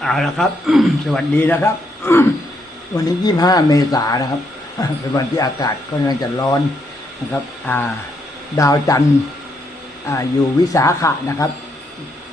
เอาละครับ สวัสดีนะครับ วันนี้ยี่ห้าเมษายนนะครับ เป็นวันที่อากาศก็น่าจะร้อนนะครับ อ่า ดาวจันทร์อ่าอยู่วิสาขะนะครับ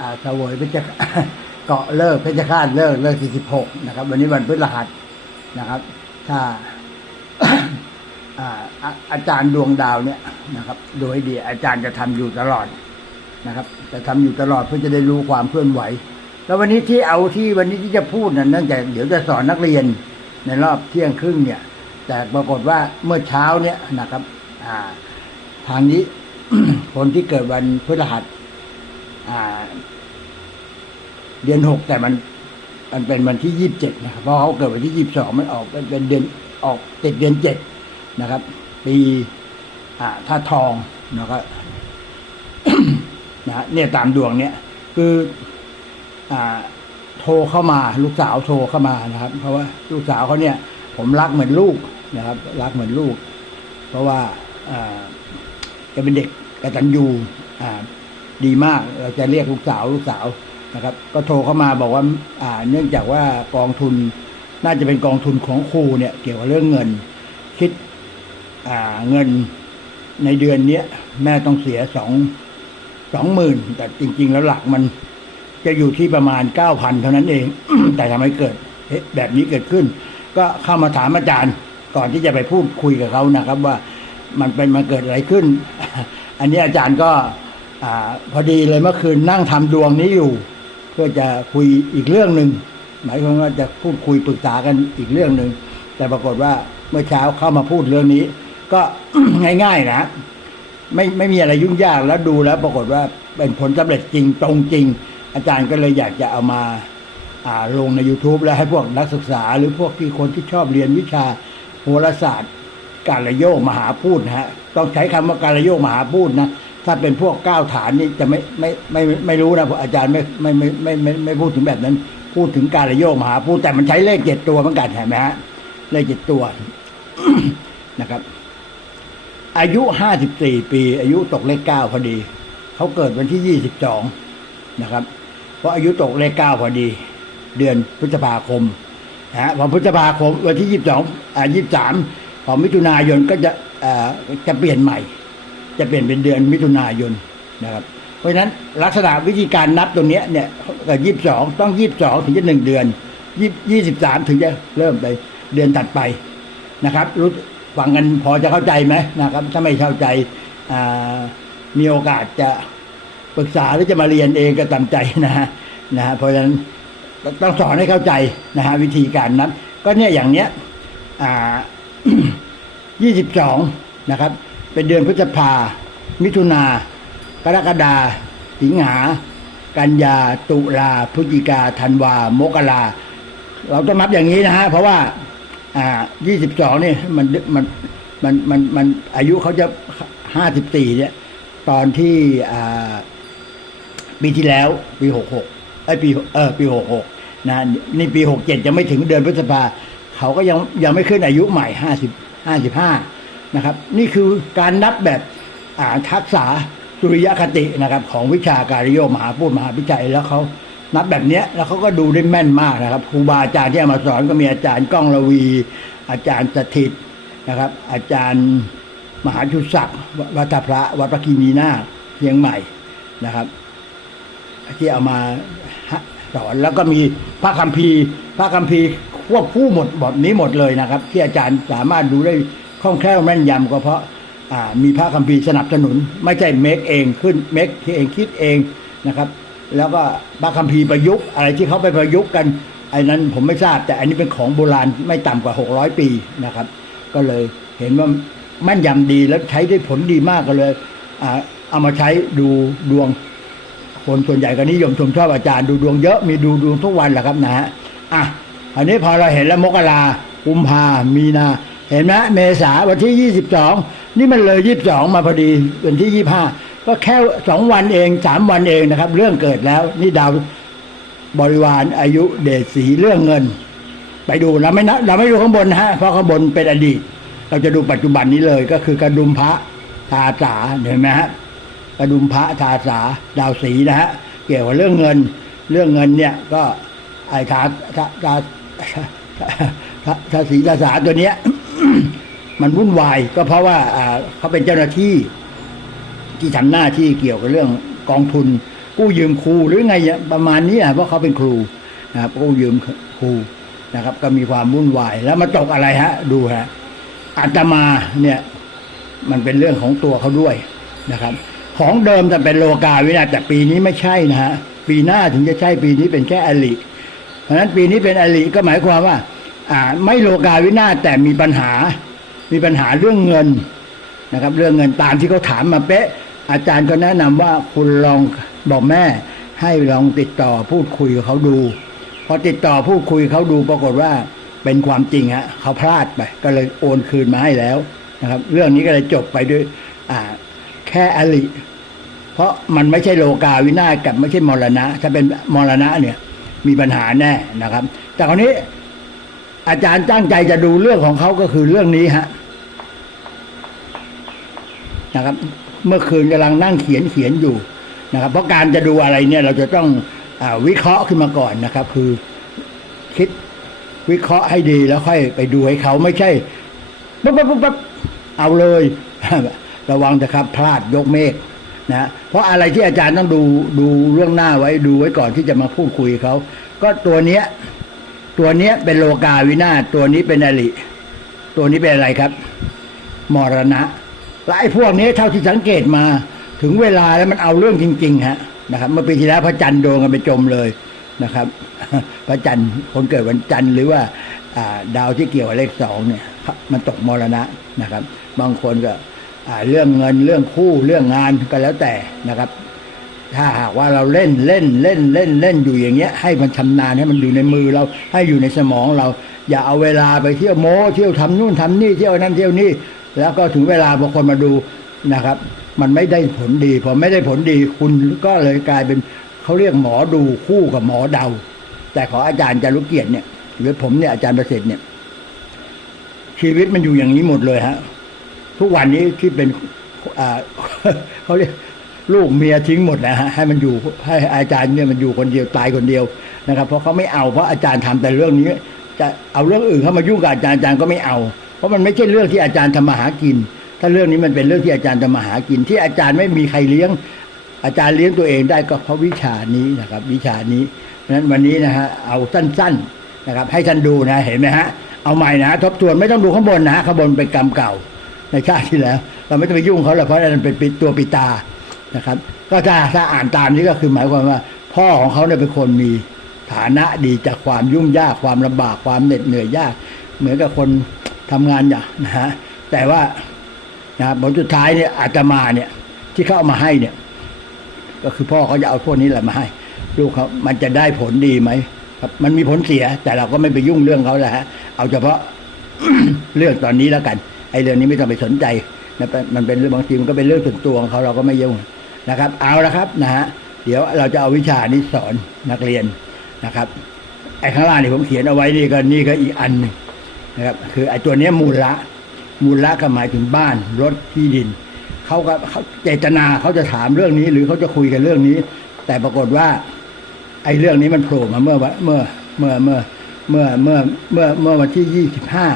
อ่าเสวยเพชรเกาะเลิกเพชรฆาตเลิกเลิกที่สิบหกนะครับ วันนี้วันพฤหัสนะครับ ถ้าอ่าอาจารย์ดวงดาวเนี่ยนะครับ โดยดีอาจารย์จะทำอยู่ตลอด นะครับจะทำอยู่ตลอดเพื่อจะได้รู้ความเคลื่อนไหว แล้ววันนี้ที่เอาที่วันนี้ที่จะพูดนั้นเนื่องจากเดี๋ยวจะสอนนักเรียนในรอบเที่ยงครึ่งเนี่ย แต่ปรากฏว่าเมื่อเช้าเนี่ยนะครับ อ่า ทางนี้คนที่เกิดวันพฤหัสอ่า เดือนหกแต่มันมันเป็นวันที่ยี่สิบเจ็ดนะครับเพราะเขาเกิดวันที่ยี่สิบสองมันออกเป็นเป็นเดือนออกติดเดือนเจ็ดนะครับ ปีอ่าท่าทองนะครับ นะเนี่ยตามดวงเนี่ยคืออ่าโทรเข้ามาลูกสาวโทรเข้ามานะครับ เพราะว่าลูกสาวเขาเนี่ย ผมรักเหมือนลูกนะครับ รักเหมือนลูก เพราะว่าอ่าแกเป็นเด็กกตัญญูอ่าดีมาก เราจะเรียกลูกสาวลูกสาวนะครับ ก็โทรเข้ามาบอกว่าอ่าเนื่องจากว่ากองทุนน่าจะเป็นกองทุนของครูเนี่ย เกี่ยวกับเรื่องเงิน คิดอ่าเงินในเดือนเนี้ยแม่ต้องเสียสอง สองหมื่นแต่จริง ๆ แล้วหลักมันจะอยู่ที่ประมาณเก้าพันเท่านั้นเอง แต่ทำให้เกิดแบบนี้เกิดขึ้น ก็เข้ามาถามอาจารย์ก่อนที่จะไปพูดคุยกับเขานะครับ ว่ามันเป็นมันเกิดอะไรขึ้น อันนี้อาจารย์ก็อพอดีเลยเมื่อคืนนั่งทำดวงนี้อยู่ เพื่อจะคุยอีกเรื่องหนึ่งหมายความว่าจะพูดคุยปรึกษากันอีกเรื่องหนึ่งแต่ปรากฏว่าเมื่อเช้าเข้ามาพูดเรื่องนี้ ก็ง่าย ๆ นะ ไม่ไม่มีอะไรยุ่งยากแล้วดูแล้ว ปรากฏว่าเป็นผลสำเร็จจริงตรงจริง อาจารย์ก็เลยอยากจะเอามาอ่าลงใน YouTube แล้วให้พวกนักศึกษา หรือพวกที่คนที่ชอบเรียนวิชาโหราศาสตร์ การโยกมหาพูดนะฮะต้องใช้คำว่าการโยกมหาพูดนะถ้าเป็นพวกก้าวฐานนี่จะไม่ไม่ไม่ไม่ไม่รู้นะเพราะอาจารย์ไม่ไม่ไม่ไม่ไม่ไม่พูดถึงแบบนั้น พูดถึงการโยกมหาพูดแต่มันใช้เลขเจ็ดตัวเหมือนกันเห็นไหมฮะเลขเจ็ดตัวนะครับ อายุห้าสิบสี่ปี อายุตกเลขเก้าพอดี เขาเกิดวันที่ยี่สิบสองนะครับ เพราะอายุตกเลขเก้าพอดี เดือนพฤษภาคมนะฮะพอพฤษภาคมวันที่ยี่สิบสองอ่ายี่สิบสามของมิถุนายนก็จะอ่าจะเปลี่ยนใหม่ จะเปลี่ยนเป็นเดือนมิถุนายนนะครับ เพราะฉะนั้นลักษณะวิธีการนับตรงเนี้ยเนี่ยยี่สิบสองต้องยี่สิบสองถึงจะหนึ่งเดือนยี่ยี่สิบสามถึงจะเริ่มไปเดือนถัดไปนะครับรู้ ฟังกันพอจะเข้าใจไหมนะครับ ถ้าไม่เข้าใจมีโอกาสจะปรึกษาหรือจะมาเรียนเองก็ตามใจนะฮะนะฮะเพราะฉะนั้นต้องสอนให้เข้าใจนะฮะวิธีการนั้น ก็เนี่ยอย่างเนี้ยอ่ายี่สิบสองนะครับ เป็นเดือนพฤษภา มิถุนา กรกฎาสิงหา กันยา ตุลาพฤศจิกาธันวา มกราเราต้องนับอย่างนี้นะฮะเพราะว่า อ่ายี่สิบสองนี่มันมันมันมันมันอายุเขาจะห้าสิบสี่เนี่ย ตอนที่อ่าปีที่แล้ว ปีหกหกไอปีเออปีหกหกนะนี่ปีหกเจ็ดยังไม่ถึงเดือนพฤษภาเขาก็ยังยังไม่ขึ้นอายุใหม่ห้าสิบห้าสิบห้านะครับ นี่คือการนับแบบอ่าทักษะสุริยคตินะครับ ของวิชาการโยมหาพูดมหาวิจัยแล้วเขา นับแบบเนี้ยแล้วเขาก็ดูได้แม่นมากนะครับครูบาอาจารย์ที่เอามาสอนก็มีอาจารย์ก้องระวี อาจารย์สถิตนะครับ อาจารย์มหาชุศักดิ์วัดพระวัดพระคีนีนาเชียงใหม่นะครับ ที่เอามาสอนแล้วก็มีพระคัมภีร์ พระคัมภีร์ควบคู่หมดบทนี้หมดเลยนะครับ ที่อาจารย์สามารถดูได้คล่องแคล่วแม่นยำก็เพราะมีพระคัมภีร์สนับสนุน ไม่ใช่เมคเองขึ้นเมคที่เองคิดเองนะครับ แล้วก็พระคัมภีร์ประยุกต์อะไรที่เขาไปประยุกต์กันไอ้นั้นผมไม่ทราบ แต่อันนี้เป็นของโบราณไม่ต่ำกว่า 600 ปีนะครับ ก็เลยเห็นว่าแม่นยำดีแล้วใช้ได้ผลดีมากก็เลยอ่าเอามาใช้ดูดวง คนส่วนใหญ่ก็นิยมชมชอบอาจารย์ดูดวงเยอะมีดูดวงทุกวันแหละครับนะฮะอะอันนี้พอเราเห็นแล้วมกรากุมภามีนา เห็นไหมเมษาวันที่ยี่สิบสองนี่มันเลยยี่สิบสองมาพอดีวันที่ยี่ห้า ก็แค่สองวันเองสามวันเองนะครับ เรื่องเกิดแล้ว นี่ดาวบริวารอายุเดชสีเรื่องเงิน ไปดูเราไม่นะเราไม่ดูข้างบนนะฮะเพราะข้างบนเป็นอดีต เราจะดูปัจจุบันนี้เลยก็คือกระดุมพระตาสาเห็นไหมฮะกระดุมพระทาสาดาวสีนะฮะเกี่ยวกับเรื่องเงิน เรื่องเงินเนี่ยก็ไอ้ทาทาทาทาสีทาสาตัวเนี้ย มันวุ่นวายก็เพราะว่าเขาเป็นเจ้าหน้าที่ ที่ทำหน้าที่เกี่ยวกับเรื่องกองทุน กู้ยืมครูหรือไงประมาณนี้นะเพราะเขาเป็นครูนะครับกู้ยืมครูนะครับ ก็มีความวุ่นวายแล้วมาตกอะไรฮะ ดูฮะอาตมาเนี่ย มันเป็นเรื่องของตัวเขาด้วยนะครับ ของเดิมจะเป็นโลกาวินาศแต่ปีนี้ไม่ใช่นะฮะปีหน้าถึงจะใช่ปีนี้เป็นแค่อลิเพราะนั้นปีนี้เป็นอลิก็หมายความว่า อ่า ไม่โลกาวินาศแต่มีปัญหา มีปัญหาเรื่องเงินนะครับ เรื่องเงินตามที่เขาถามมาเป๊ะ อาจารย์ก็แนะนำว่าคุณลองบอกแม่ ให้ลองติดต่อพูดคุยกับเขาดู พอติดต่อพูดคุยเขาดูปรากฏว่าเป็นความจริงฮะเขาพลาดไป ก็เลยโอนคืนมาให้แล้วนะครับ เรื่องนี้ก็เลยจบไปด้วยอ่าแค่อลิ เพราะมันไม่ใช่โลกาวินาศกับไม่ใช่มรณะ ถ้าเป็นมรณะเนี่ย มีปัญหาแน่นะครับ แต่คราวนี้อาจารย์ตั้งใจจะดูเรื่องของเขาก็คือเรื่องนี้ฮะนะครับ เมื่อคืนกำลังนั่งเขียนเขียนอยู่นะครับ เพราะการจะดูอะไรเนี่ยเราจะต้องอวิเคราะห์ขึ้นมาก่อนนะครับ คือคิดวิเคราะห์ให้ดีแล้วค่อยไปดูให้เขาไม่ใช่ปั๊บปั๊บปั๊บปั๊บเอาเลย ระวังนะครับ พลาดยกเมฆนะเพราะอะไรที่อาจารย์ต้องดูดูเรื่องหน้าไว้ดูไว้ก่อนที่จะมาพูดคุยเขาก็ตัวเนี้ย ตัวเนี้ยเป็นโลกาวินาศตัวนี้เป็นอริตัวนี้เป็นอะไรครับ มรณะ และไอ้พวกนี้เท่าที่สังเกตมาถึงเวลาแล้วมันเอาเรื่องจริง ๆ ฮะนะครับ เมื่อปีที่แล้วพระจันทร์โดนกันไปจมเลยนะครับ พระจันทร์คนเกิดวันจันทร์หรือว่าดาวที่เกี่ยวกับเลขสองเนี่ยมันตกมรณะนะครับ บางคนก็เรื่องเงินเรื่องคู่เรื่องงานก็แล้วแต่นะครับ ถ้าหากว่าเราเล่นเล่นเล่นเล่นเล่นอยู่อย่างเงี้ย ให้มันชำนาญให้มันอยู่ในมือเราให้อยู่ในสมองเรา อย่าเอาเวลาไปเที่ยวโม้เที่ยวทำนู่นทำนี่เที่ยวนั่นเที่ยวนี่ แล้วก็ถึงเวลาบางคนมาดูนะครับ มันไม่ได้ผลดีพอไม่ได้ผลดีคุณก็เลยกลายเป็นเขาเรียกหมอดูคู่กับหมอเดา แต่ขออาจารย์จารุเกียรติเนี่ย หรือผมเนี่ยอาจารย์ประสิทธิ์เนี่ย ชีวิตมันอยู่อย่างนี้หมดเลยฮะทุกวันนี้ที่เป็นอ่าเขาเรียกลูกเมียทิ้งหมดนะฮะให้มันอยู่ให้อาจารย์เนี่ยมันอยู่คนเดียวตายคนเดียวนะครับ เพราะเขาไม่เอาเพราะอาจารย์ทำแต่เรื่องนี้ จะเอาเรื่องอื่นเข้ามายุ่งกับอาจารย์อาจารย์ก็ไม่เอา ราะมันไม่ใช่เรื่องที่อาจารย์ทำมาหากิน ถ้าเรื่องนี้มันเป็นเรื่องที่อาจารย์ทำมาหากิน ที่อาจารย์ไม่มีใครเลี้ยง อาจารย์เลี้ยงตัวเองได้ก็เพราะวิชานี้นะครับ วิชานี้เพราะนั้นวันนี้นะฮะเอาสั้นๆนะครับ ให้ท่านดูนะเห็นไหมฮะเอาใหม่นะทบทวนไม่ต้องดูข้างบนนะข้างบนเป็นกรรมเก่าในชาติที่แล้ว เราไม่ต้องไปยุ่งเขาหรอกเพราะนั่นเป็นปิดตัวปิดตานะครับ ก็ถ้าถ้าอ่านตามนี้ก็คือหมายความว่า พ่อของเขาเนี่ยเป็นคนมีฐานะดีจากความยุ่งยากความลำบากความเหน็ดเหนื่อยยาก เหมือนกับคน ทำงานอย่างนะฮะแต่ว่านะผลสุดท้ายเนี่ยอาตมาเนี่ย ที่เขาเอามาให้เนี่ย ก็คือพ่อเขาจะเอาพวกนี้แหละมาให้ ลูกเขามันจะได้ผลดีไหมครับ มันมีผลเสีย แต่เราก็ไม่ไปยุ่งเรื่องเขาแหละฮะเอาเฉพาะเรื่องตอนนี้แล้วกันไอ้เรื่องนี้ไม่ต้องไปสนใจนะมันเป็นเรื่องบางทีมันก็เป็นเรื่องส่วนตัวของเขาเราก็ไม่ยุ่งนะครับ เอาละครับนะฮะเดี๋ยวเราจะเอาวิชานี้สอนนักเรียนนะครับไอ้ข้างล่างนี่ผมเขียนเอาไว้นี่ก็นี่ก็อีกอันหนึง นะครับคือไอ้ตัวนี้มูลละมูลละก็หมายถึงบ้านรถที่ดินเขาก็เขาเจตนาเขาจะถามเรื่องนี้ หรือเขาจะคุยกันเรื่องนี้ แต่ปรากฏว่า ไอ้เรื่องนี้มันโผล่มาเมื่อเมื่อเมื่อเมื่อเมื่อเมื่อเมื่อเมื่อวันที่ยี่สิบห้า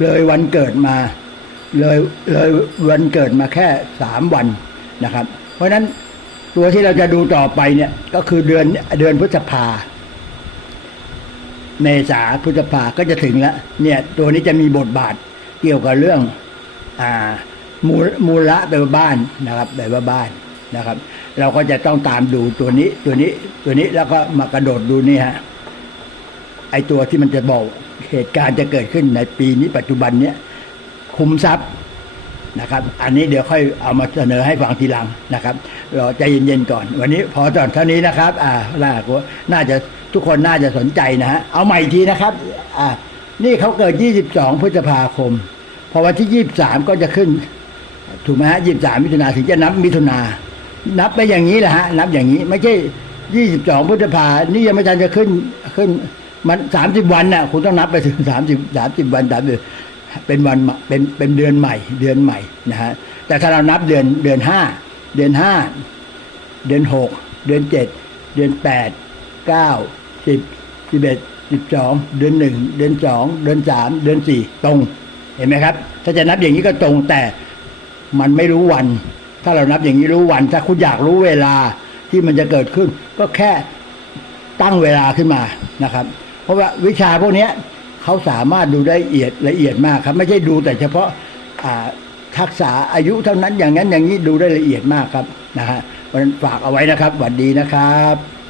เลยวันเกิดมา เลยเลยวันเกิดมาแค่สามวันนะครับ เพราะฉะนั้นตัวที่เราจะดูต่อไปเนี่ยก็คือเดือนเดือนพฤษภา เมษาพฤษภาก็จะถึงแล้วเนี่ยตัวนี้จะมีบทบาทเกี่ยวกับเรื่องอ่ามูลมูลละแปลว่าบ้านนะครับแปลว่าบ้านนะครับ เราก็จะต้องตามดูตัวนี้ตัวนี้ตัวนี้แล้วก็มากระโดดดูนี่ฮะไอตัวที่มันจะบอกเหตุการณ์จะเกิดขึ้นในปีนี้ปัจจุบันเนี้ยคุมทรัพย์นะครับ อันนี้เดี๋ยวค่อยเอามาเสนอให้ฟังทีหลังนะครับรอใจเย็นๆก่อน วันนี้พอตอนเท่านี้นะครับ อ่าน่าก็น่าจะ ทุกคนน่าจะสนใจนะฮะเอาใหม่อีกทีนะครับอ่านี่เขาเกิด 22 พฤษภาคม พอวันที่ 23 ก็จะขึ้น ถูกไหมฮะ 23 มิถุนาถึงจะนับมิถุนา นับไปอย่างนี้แหละฮะ นับอย่างนี้ ไม่ใช่ 22 พฤษภา นี่ยังไม่ทันจะขึ้น ขึ้น มัน 30 วันน่ะ คุณต้องนับไปถึง 30 30 วัน30เป็นวัน เป็น เป็นเดือนใหม่ เดือนใหม่นะฮะ แต่ถ้าเรานับเดือน เดือน 5 เดือน 5 เดือน 6 เดือน 7 เดือนแปดเก้า สิบสิบเอ็ดสิบสองเดือนหนึ่งเดือนสองเดือนสามเดือนสี่ตรง เห็นไหมครับ ถ้าจะนับอย่างนี้ก็ตรงแต่มันไม่รู้วัน ถ้าเรานับอย่างนี้รู้วัน ถ้าคุณอยากรู้เวลาที่มันจะเกิดขึ้น ก็แค่ตั้งเวลาขึ้นมานะครับ เพราะว่าวิชาพวกนี้เขาสามารถดูได้ละเอียดละเอียดมากครับ ไม่ใช่ดูแต่เฉพาะทักษะอายุเท่านั้นอย่างนั้นอย่างนี้ดูได้ละเอียดมากครับนะฮะเพราะฉะนั้นฝากเอาไว้นะครับสวัสดีนะครับ